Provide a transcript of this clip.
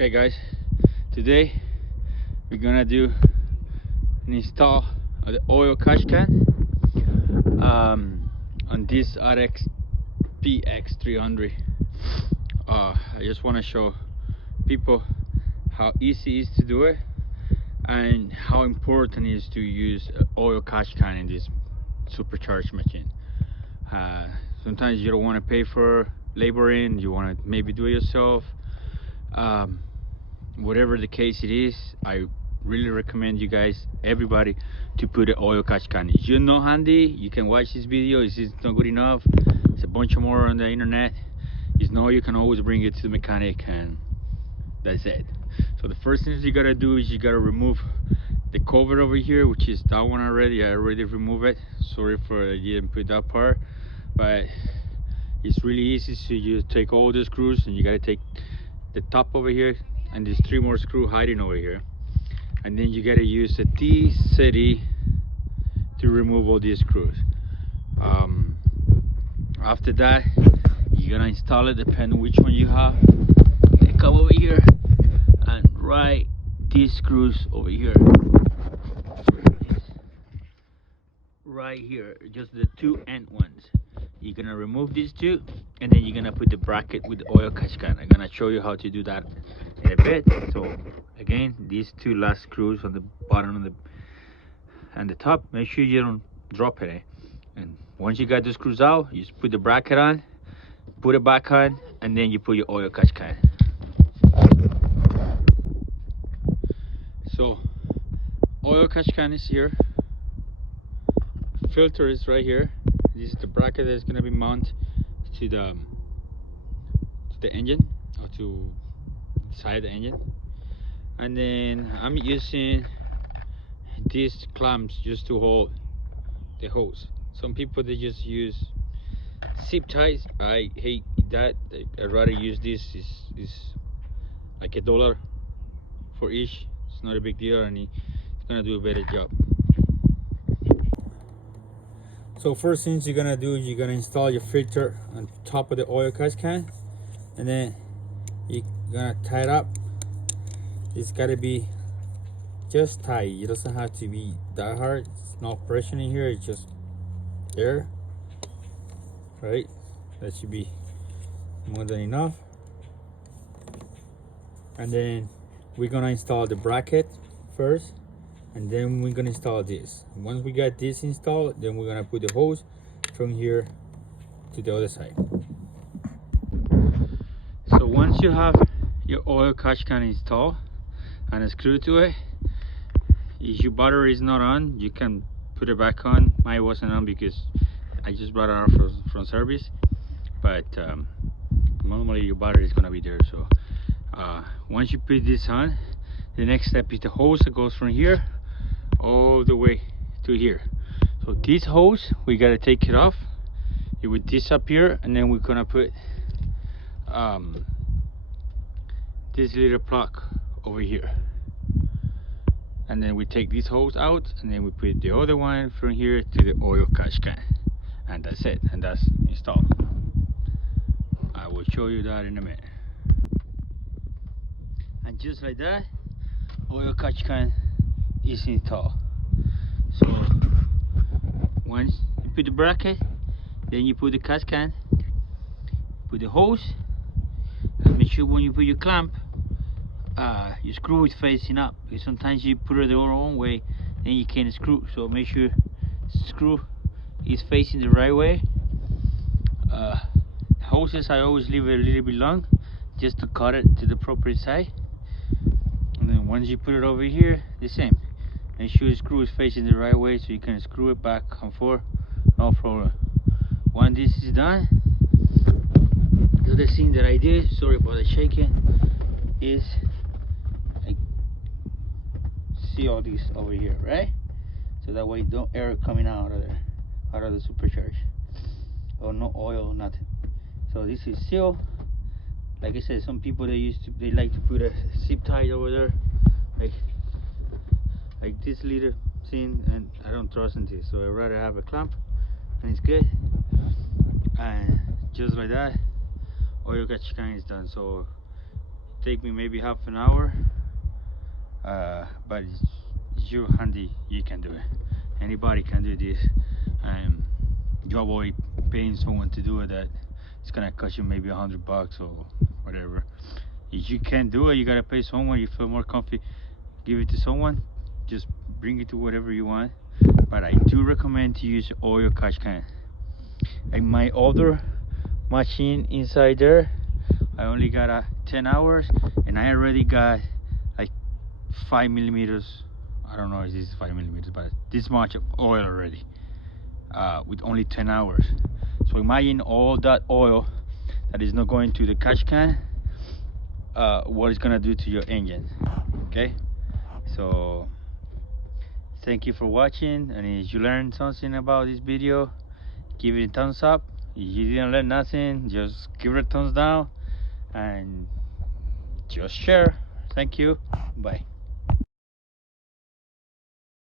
Okay guys, today we're gonna do an install of the oil catch can on this RX PX300. I just want to show people how easy it is to do it and how important it is to use an oil catch can in this supercharged machine. Sometimes you don't want to pay for laboring, you want to maybe do it yourself. Whatever the case it is, I really recommend you guys, everybody, to put an oil catch can. If you're not handy, you can watch this video. If it's not good enough, there's a bunch more on the internet. If not, you can always bring it to the mechanic, and that's it. So the first thing you gotta do is you gotta remove the cover over here, which is that one already. I already removed it. Sorry for I didn't put that part, but it's really easy. So you take all the screws and you gotta take the top over here, and there's 3 more screws hiding over here, and then you gotta use a T-city to remove all these screws. After that, you're gonna install it depending on which one you have. They come over here and right these screws over here, right here, just the 2 end ones. You're gonna remove these 2, and then you're gonna put the bracket with the oil catch can. I'm gonna show you how to do that in a bit. So again, these 2 last screws on the bottom and the top, make sure you don't drop it. And once you got the screws out, you just put the bracket on, put it back on, and then you put your oil catch can. So oil catch can is here, filter is right here. This is the bracket that's going to be mounted to the engine, or to the side of the engine. And then I'm using these clamps just to hold the hose. Some people, they just use zip ties. I hate that. I'd rather use this. Is like $1 for each. It's not a big deal, and it's gonna do a better job. So first things you're gonna do is you're gonna install your filter on top of the oil catch can, and then you're gonna tie it up. It's gotta be just tight. It doesn't have to be that hard. It's no pressure in here. It's just there, right? That should be more than enough. And then we're gonna install the bracket first, and then we're gonna install this. Once we got this installed, then we're gonna put the hose from here to the other side. So once you have your oil catch can installed and a screw to it, if your battery is not on, you can put it back on. Mine wasn't on because I just brought it out from service, but normally your battery is gonna be there. So once you put this on, the next step is the hose that goes from here all the way to here. So this hose, we gotta take it off. It would disappear, and then we're gonna put this little plug over here, and then we take this hose out, and then we put the other one from here to the oil catch can, and that's it, and that's installed. I will show you that in a minute. And just like that, oil catch can is installed. So once you put the bracket, then you put the catch can, put the hose, and make sure when you put your clamp, your screw is facing up, because sometimes you put it the wrong way, then you can't screw. So make sure screw is facing the right way. Hoses, I always leave it a little bit long just to cut it to the proper size. And then once you put it over here, the same. Make sure the screw is facing the right way so you can screw it back and forth, no problem. Once this is done, the other thing that I did, sorry about the shaking, is I seal this over here, right? So that way no air coming out of there, out of the supercharge, or no oil or nothing. So this is sealed. Like I said, some people they like to put a zip tie over there, like this little thing, and I don't trust in this, so I'd rather have a clamp, and it's good. And just like that, oil catch can is done. So take me maybe half an hour, but it's you handy, you can do it. Anybody can do this. You avoid paying someone to do it that it's gonna cost you maybe $100 or whatever. If you can't do it, you gotta pay someone. You feel more comfy, give it to someone. Just bring it to whatever you want. But I do recommend to use oil catch can. And my other machine inside there, I only got 10 hours, and I already got like 5 millimeters. I don't know if this is 5 millimeters, but this much of oil already, with only 10 hours. So imagine all that oil that is not going to the catch can, what it's gonna do to your engine. Okay, so thank you for watching, and if you learned something about this video, give it a thumbs up. If you didn't learn nothing, just give it a thumbs down and just share. Thank you. Bye.